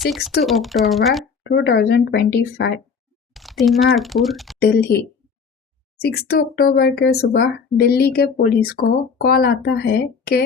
6th October 2025 Timarpur Delhi. 6 अक्टूबर के सुबह दिल्ली के पुलिस को कॉल आता है कि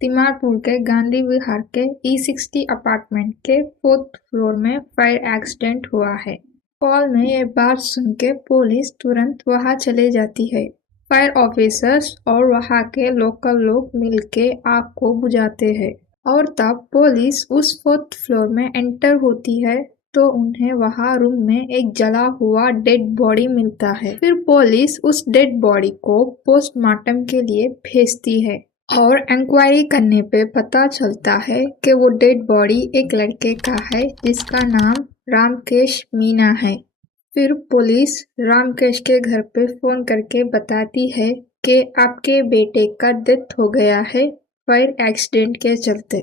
तिमारपुर के गांधी विहार के E60 अपार्टमेंट के 4th फ्लोर में फायर एक्सीडेंट हुआ है। कॉल में ये बात सुन के पुलिस तुरंत वहां चले जाती है। फायर ऑफिसर्स और वहां के लोकल लोग मिलके आग को बुझाते हैं और तब पुलिस उस 4th फ्लोर में एंटर होती है तो उन्हें वहां रूम में एक जला हुआ डेड बॉडी मिलता है। फिर पुलिस उस डेड बॉडी को पोस्टमार्टम के लिए भेजती है और इंक्वायरी करने पे पता चलता है कि वो डेड बॉडी एक लड़के का है जिसका नाम रामकेश मीना है। फिर पुलिस रामकेश के घर पे फोन करके बताती है कि आपके बेटे का डेथ हो गया है फायर एक्सीडेंट के चलते।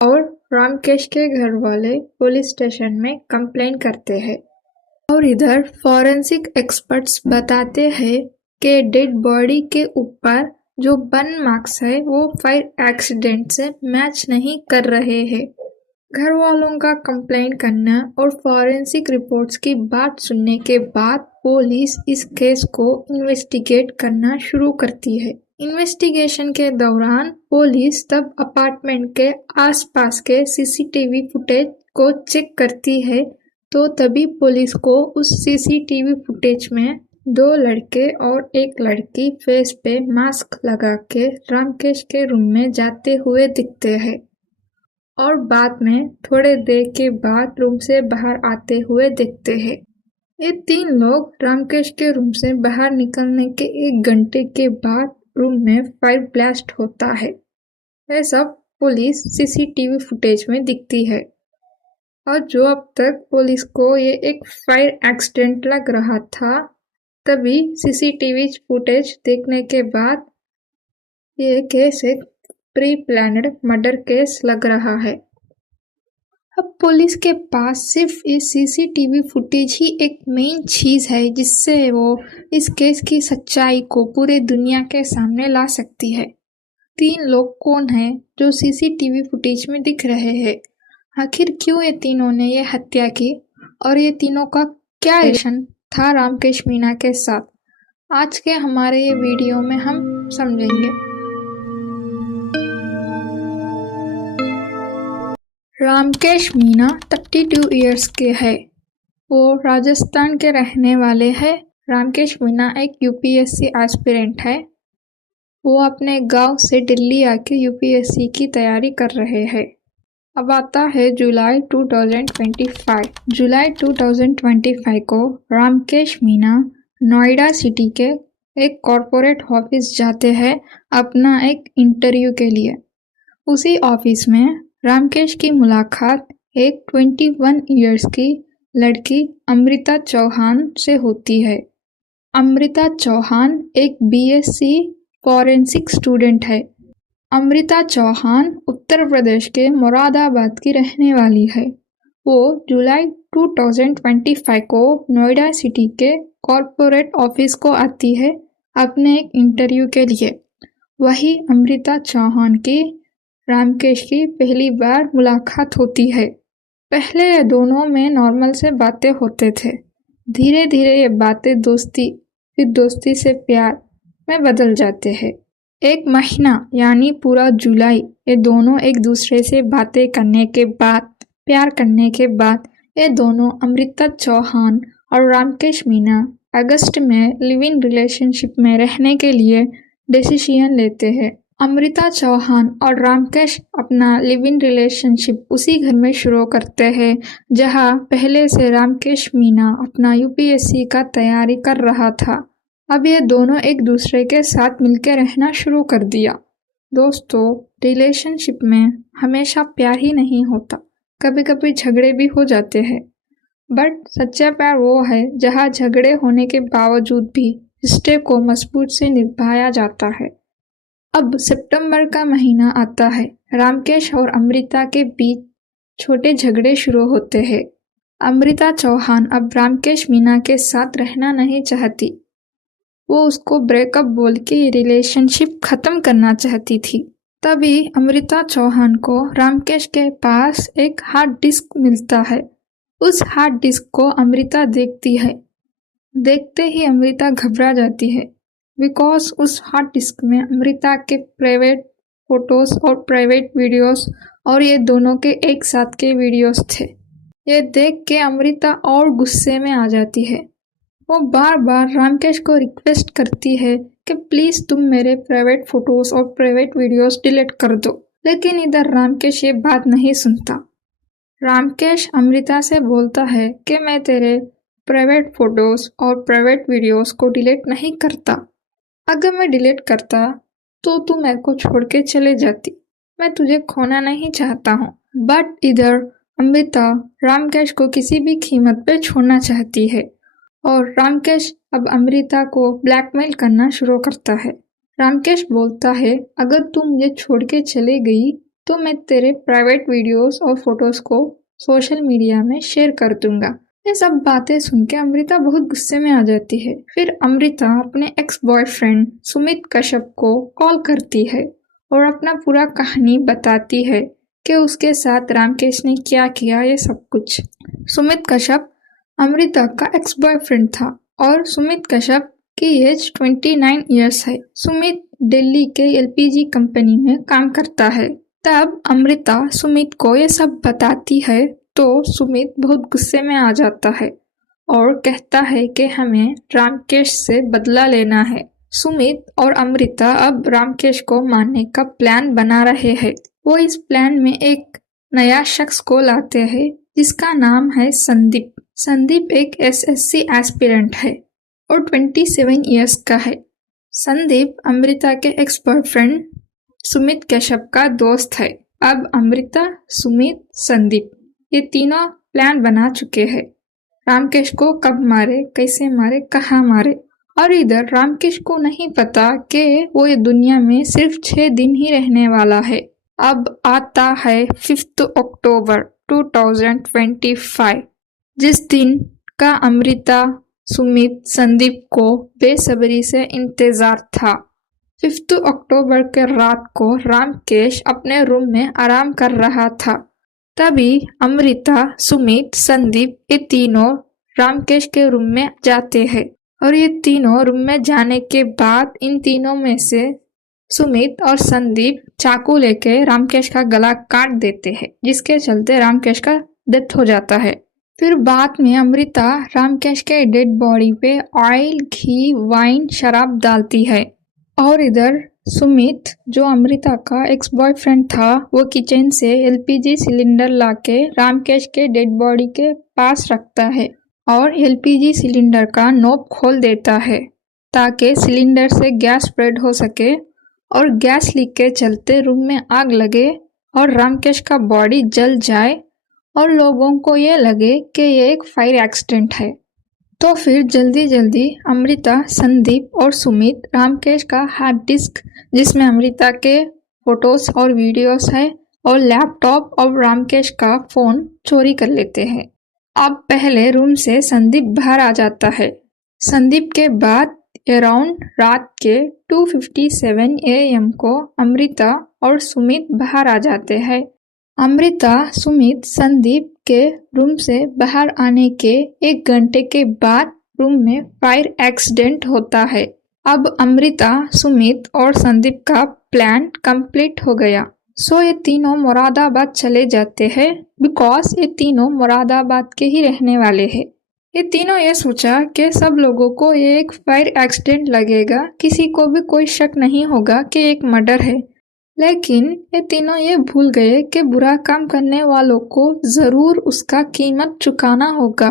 और रामकेश के घर वाले पुलिस स्टेशन में कंप्लेन करते हैं और इधर फॉरेंसिक एक्सपर्ट्स बताते हैं कि डेड बॉडी के ऊपर जो बर्न मार्क्स है वो फायर एक्सीडेंट से मैच नहीं कर रहे हैं। घर वालों का कंप्लेन करना और फॉरेंसिक रिपोर्ट्स की बात सुनने के बाद पुलिस इस केस को इन्वेस्टिगेट करना शुरू करती है। इन्वेस्टिगेशन के दौरान पुलिस तब अपार्टमेंट के आसपास के सीसीटीवी फुटेज को चेक करती है तो तभी पुलिस को उस सीसीटीवी फुटेज में 2 लड़के और एक लड़की फेस पे मास्क लगा के रामकेश के रूम में जाते हुए दिखते हैं और बाद में थोड़े देर के बाद रूम से बाहर आते हुए दिखते हैं। ये 3 लोग रामकेश के रूम से बाहर निकलने के 1 घंटे के बाद रूम में फायर ब्लास्ट होता है। यह सब पुलिस सीसीटीवी फुटेज में दिखती है और जो अब तक पुलिस को ये एक फायर एक्सीडेंट लग रहा था तभी सीसीटीवी फुटेज देखने के बाद ये केस एक प्री प्लान्ड मर्डर केस लग रहा है। अब पुलिस के पास सिर्फ इस सीसीटीवी फुटेज ही एक मेन चीज है जिससे वो इस केस की सच्चाई को पूरे दुनिया के सामने ला सकती है। 3 लोग कौन हैं जो सीसीटीवी फुटेज में दिख रहे हैं? आखिर क्यों ये तीनों ने ये हत्या की और ये तीनों का क्या रिलेशन था रामकेश मीना के साथ? आज के हमारे ये वीडियो में हम समझेंगे। रामकेश मीना 32 इयर्स के है। वो राजस्थान के रहने वाले हैं। रामकेश मीना एक यूपीएससी एस्पिरेंट है। वो अपने गांव से दिल्ली आके यूपीएससी की तैयारी कर रहे हैं। अब आता है जुलाई 2025। जुलाई 2025 को रामकेश मीना नोएडा सिटी के एक कॉरपोरेट ऑफिस जाते हैं अपना एक इंटरव्यू के लिए। उसी ऑफिस में रामकेश की मुलाकात एक 21 इयर्स की लड़की अमृता चौहान से होती है। अमृता चौहान एक बीएससी फॉरेंसिक स्टूडेंट है। अमृता चौहान उत्तर प्रदेश के मुरादाबाद की रहने वाली है। वो जुलाई 2025 को नोएडा सिटी के कॉरपोरेट ऑफिस को आती है अपने एक इंटरव्यू के लिए। वही अमृता चौहान की रामकेश की पहली बार मुलाकात होती है। पहले ये दोनों में नॉर्मल से बातें होते थे। धीरे धीरे ये बातें दोस्ती, फिर दोस्ती से प्यार में बदल जाते हैं। 1 महीना यानी पूरा जुलाई ये दोनों एक दूसरे से बातें करने के बाद, प्यार करने के बाद ये दोनों अमृता चौहान और रामकेश मीना अगस्त में लिव इन रिलेशनशिप में रहने के लिए डिसीजन लेते हैं। अमृता चौहान और रामकेश अपना लिव इन रिलेशनशिप उसी घर में शुरू करते हैं जहां पहले से रामकेश मीना अपना यूपीएससी का तैयारी कर रहा था। अब ये दोनों एक दूसरे के साथ मिलकर रहना शुरू कर दिया। दोस्तों, रिलेशनशिप में हमेशा प्यार ही नहीं होता, कभी कभी झगड़े भी हो जाते हैं। बट सच्चा प्यार वो है जहां झगड़े होने के बावजूद भी रिश्ते को मजबूत से निभाया जाता है। अब सितंबर का महीना आता है। रामकेश और अमृता के बीच छोटे झगड़े शुरू होते हैं। अमृता चौहान अब रामकेश मीना के साथ रहना नहीं चाहती। वो उसको ब्रेकअप बोल के रिलेशनशिप खत्म करना चाहती थी। तभी अमृता चौहान को रामकेश के पास एक हार्ड डिस्क मिलता है। उस हार्ड डिस्क को अमृता देखती है। देखते ही अमृता घबरा जाती है, बिकॉज उस हार्ड डिस्क में अमृता के प्राइवेट फोटोज और प्राइवेट वीडियोस और ये दोनों के एक साथ के वीडियोस थे। ये देख के अमृता और गुस्से में आ जाती है। वो बार बार रामकेश को रिक्वेस्ट करती है कि प्लीज तुम मेरे प्राइवेट फोटोज और प्राइवेट वीडियोस डिलीट कर दो, लेकिन इधर रामकेश ये बात नहीं सुनता। रामकेश अमृता से बोलता है कि मैं तेरे प्राइवेट फोटोज और प्राइवेट वीडियोस को डिलीट नहीं करता। अगर मैं डिलीट करता तो तू मेरे को छोड़ के चले जाती। मैं तुझे खोना नहीं चाहता हूँ। बट इधर अमृता रामकेश को किसी भी कीमत पे छोड़ना चाहती है और रामकेश अब अमृता को ब्लैकमेल करना शुरू करता है। रामकेश बोलता है अगर तू मुझे छोड़ के चले गई तो मैं तेरे प्राइवेट वीडियोस और फोटोज को सोशल मीडिया में शेयर कर दूंगा। ये सब बातें सुन के अमृता बहुत गुस्से में आ जाती है। फिर अमृता अपने एक्स बॉयफ्रेंड सुमित कश्यप को कॉल करती है और अपना पूरा कहानी बताती है कि उसके साथ रामकेश ने क्या किया, ये सब कुछ। सुमित कश्यप अमृता का एक्स बॉयफ्रेंड था और सुमित कश्यप की एज 29 इयर्स है। सुमित दिल्ली के एलपीजी कंपनी में काम करता है। तब अमृता सुमित को ये सब बताती है तो सुमित बहुत गुस्से में आ जाता है और कहता है कि हमें रामकेश से बदला लेना है। सुमित और अमृता अब रामकेश को मारने का प्लान बना रहे हैं। वो इस प्लान में एक नया शख्स को लाते हैं जिसका नाम है संदीप। संदीप एक एसएससी एस्पिरेंट है और 27 इयर्स का है। संदीप अमृता के एक्स बॉयफ्रेंड सुमित कश्यप का दोस्त है। अब अमृता, सुमित, संदीप ये तीनों प्लान बना चुके हैं। रामकेश को कब मारे, कैसे मारे, कहाँ मारे। और इधर रामकेश को नहीं पता कि वो ये दुनिया में सिर्फ 6 दिन ही रहने वाला है। अब आता है 5 अक्टूबर 2025, जिस दिन का अमृता, सुमित, संदीप को बेसब्री से इंतजार था। 5 अक्टूबर के रात को रामकेश अपने रूम में आराम कर रहा था। तभी अमृता, सुमित, संदीप ये तीनों रामकेश के रूम में जाते हैं और ये तीनों रूम में जाने के बाद इन तीनों में से सुमित और संदीप चाकू लेके रामकेश का गला काट देते हैं, जिसके चलते रामकेश का डेथ हो जाता है। फिर बाद में अमृता रामकेश के डेड बॉडी पे ऑयल, घी, वाइन, शराब डालती है और इधर सुमित जो अमृता का एक्स बॉयफ्रेंड था वो किचन से एलपीजी सिलेंडर लाके रामकेश के डेड बॉडी के पास रखता है और एलपीजी सिलेंडर का नॉब खोल देता है ताकि सिलेंडर से गैस स्प्रेड हो सके और गैस लीक के चलते रूम में आग लगे और रामकेश का बॉडी जल जाए और लोगों को ये लगे कि ये एक फायर एक्सीडेंट है। तो फिर जल्दी जल्दी अमृता, संदीप और सुमित रामकेश का हार्ड डिस्क जिसमें अमृता के फोटोज और वीडियोस है और लैपटॉप और रामकेश का फोन चोरी कर लेते हैं। अब पहले रूम से संदीप बाहर आ जाता है। संदीप के बाद अराउंड रात के 2:57 AM को अमृता और सुमित बाहर आ जाते हैं। अमृता, सुमित, संदीप के रूम से बाहर आने के 1 घंटे के बाद रूम में फायर एक्सीडेंट होता है। अब अमृता, सुमित और संदीप का प्लान कंप्लीट हो गया। सो ये तीनों मुरादाबाद चले जाते हैं बिकॉज ये तीनों मुरादाबाद के ही रहने वाले हैं। ये तीनों ये सोचा कि सब लोगों को ये एक फायर एक्सीडेंट लगेगा, किसी को भी कोई शक नहीं होगा कि एक मर्डर है। लेकिन ये तीनों ये भूल गए कि बुरा काम करने वालों को जरूर उसका कीमत चुकाना होगा।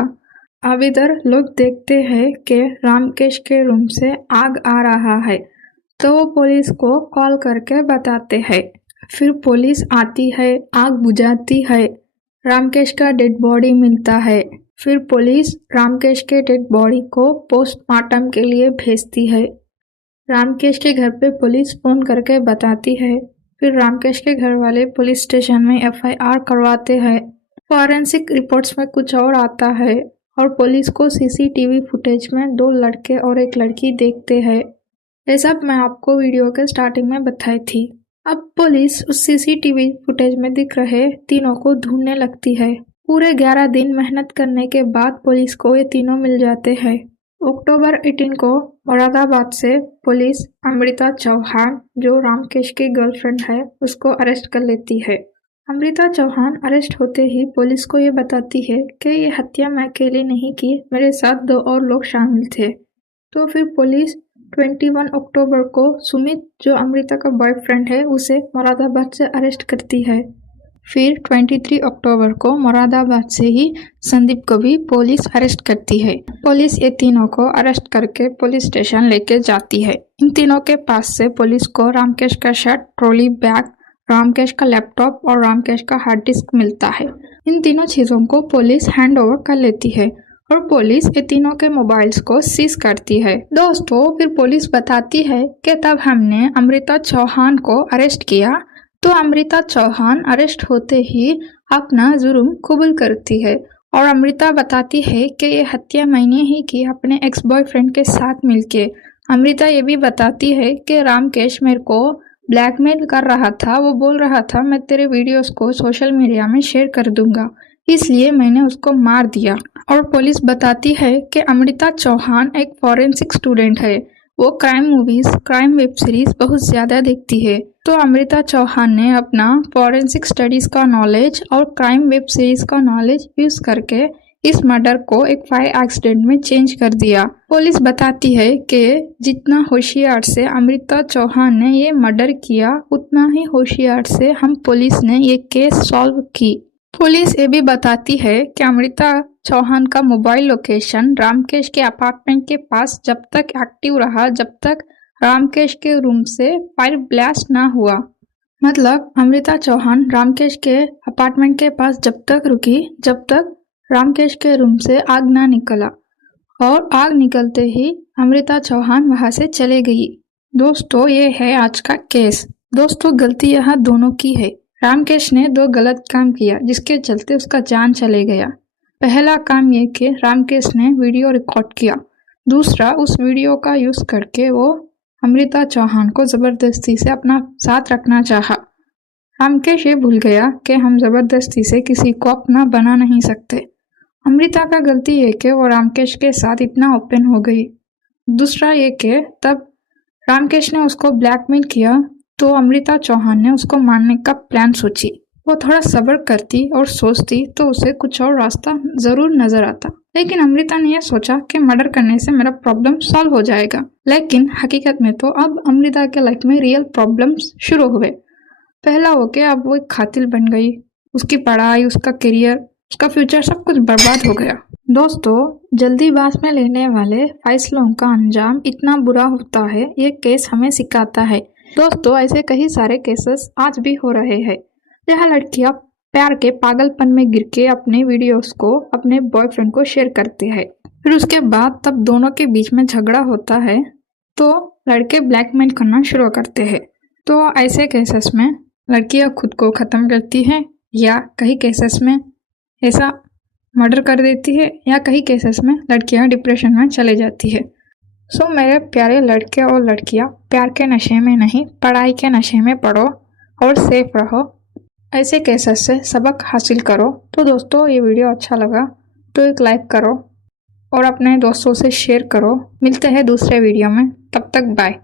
अब इधर लोग देखते हैं कि रामकेश के रूम से आग आ रहा है तो वो पुलिस को कॉल करके बताते हैं। फिर पुलिस आती है, आग बुझाती है, रामकेश का डेड बॉडी मिलता है। फिर पुलिस रामकेश के डेड बॉडी को पोस्टमार्टम के लिए भेजती है। रामकेश के घर पे पुलिस फोन करके बताती है। फिर रामकेश के घर वाले पुलिस स्टेशन में FIR करवाते हैं। फॉरेंसिक रिपोर्ट्स में कुछ और आता है और पुलिस को CCTV फुटेज में 2 लड़के और 1 लड़की देखते हैं। ये सब मैं आपको वीडियो के स्टार्टिंग में बताई थी। अब पुलिस उस सीसीटीवी फुटेज में दिख रहे तीनों को ढूंढने लगती है। पूरे 11 दिन मेहनत करने के बाद पुलिस को ये तीनों मिल जाते हैं। अक्टूबर 18 को मुरादाबाद से पुलिस अमृता चौहान, जो रामकेश की गर्लफ्रेंड है, उसको अरेस्ट कर लेती है। अमृता चौहान अरेस्ट होते ही पुलिस को ये बताती है कि ये हत्या मैं अकेली नहीं की, मेरे साथ 2 और लोग शामिल थे। तो फिर पुलिस 21 अक्टूबर को सुमित, जो अमृता का बॉयफ्रेंड है, उसे मुरादाबाद से अरेस्ट करती है। फिर 23 अक्टूबर को मुरादाबाद से ही संदीप को भी पुलिस अरेस्ट करती है। पुलिस ये तीनों को अरेस्ट करके पुलिस स्टेशन लेके जाती है। इन तीनों के पास से पुलिस को रामकेश का शर्ट, ट्रॉली बैग, रामकेश का लैपटॉप और रामकेश का हार्ड डिस्क मिलता है। इन तीनों चीज़ों को पुलिस हैंड ओवर कर लेती है और पुलिस ये तीनों के मोबाइल्स को सीज करती है। दोस्तों, फिर पुलिस बताती है कि तब हमने अमृता चौहान को अरेस्ट किया, तो अमृता चौहान अरेस्ट होते ही अपना जुर्म कबूल करती है और अमृता बताती है कि ये हत्या मैंने ही की अपने एक्स बॉयफ्रेंड के साथ मिलके। अमृता ये भी बताती है कि रामकेश मेरे को ब्लैकमेल कर रहा था, वो बोल रहा था मैं तेरे वीडियोस को सोशल मीडिया में शेयर कर दूंगा, इसलिए मैंने उसको मार दिया। और पुलिस बताती है कि अमृता चौहान एक फॉरेंसिक स्टूडेंट है, वो crime movies, crime web series बहुत ज़्यादा देखती है। तो अमृता चौहान ने अपना फॉरेंसिक स्टडीज़ का नॉलेज और क्राइम वेब सीरीज का नॉलेज यूज़ करके इस मर्डर को एक फायर एक्सीडेंट में चेंज कर दिया। पुलिस बताती है कि जितना होशियार से अमृता चौहान ने ये मर्डर किया, उतना ही होशियार से हम पुलिस ने ये केस सॉल्व की। पुलिस ये भी बताती है कि अमृता चौहान का मोबाइल लोकेशन रामकेश के अपार्टमेंट के पास जब तक एक्टिव रहा, जब तक रामकेश के रूम से फायर ब्लास्ट ना हुआ। मतलब अमृता चौहान रामकेश के अपार्टमेंट के पास जब तक रुकी, जब तक रामकेश के रूम से आग ना निकला, और आग निकलते ही अमृता चौहान वहां से चले गई। दोस्तों, ये है आज का केस। दोस्तों, गलती यहाँ दोनों की है। रामकेश ने 2 गलत काम किया जिसके चलते उसका जान चले गया। पहला काम ये कि रामकेश ने वीडियो रिकॉर्ड किया। दूसरा, उस वीडियो का यूज करके वो अमृता चौहान को जबरदस्ती से अपना साथ रखना चाहा। रामकेश ये भूल गया कि हम जबरदस्ती से किसी को अपना बना नहीं सकते। अमृता का गलती ये कि वो रामकेश के साथ इतना ओपन हो गई। दूसरा ये कि तब रामकेश ने उसको ब्लैकमेल किया, तो अमृता चौहान ने उसको मारने का प्लान सोची। वो थोड़ा सब्र करती और सोचती तो उसे कुछ और रास्ता जरूर नजर आता, लेकिन अमृता ने यह सोचा कि मर्डर करने से मेरा प्रॉब्लम सॉल्व हो जाएगा। लेकिन हकीकत में तो अब अमृता के लाइफ में रियल प्रॉब्लम्स शुरू हुए। पहला हो के अब वो एक कातिल बन गई। उसकी पढ़ाई, उसका करियर, उसका फ्यूचर सब कुछ बर्बाद हो गया। दोस्तों, जल्दीबाज में लेने वाले फैसलों का अंजाम इतना बुरा होता है, ये केस हमें सिखाता है। दोस्तों, ऐसे कई सारे केसेस आज भी हो रहे हैं जहाँ लड़कियां प्यार के पागलपन में गिर के अपने वीडियोस को अपने बॉयफ्रेंड को शेयर करते हैं। फिर उसके बाद तब दोनों के बीच में झगड़ा होता है तो लड़के ब्लैकमेल करना शुरू करते हैं। तो ऐसे केसेस में लड़कियां खुद को ख़त्म करती हैं, या कई केसेस में ऐसा मर्डर कर देती है, या कई केसेस में लड़कियां डिप्रेशन में चले जाती है। सो मेरे प्यारे लड़के और लड़कियां, प्यार के नशे में नहीं, पढ़ाई के नशे में पढ़ो और सेफ रहो। ऐसे केसेस से सबक हासिल करो। तो दोस्तों, ये वीडियो अच्छा लगा तो एक लाइक करो और अपने दोस्तों से शेयर करो। मिलते हैं दूसरे वीडियो में, तब तक बाय।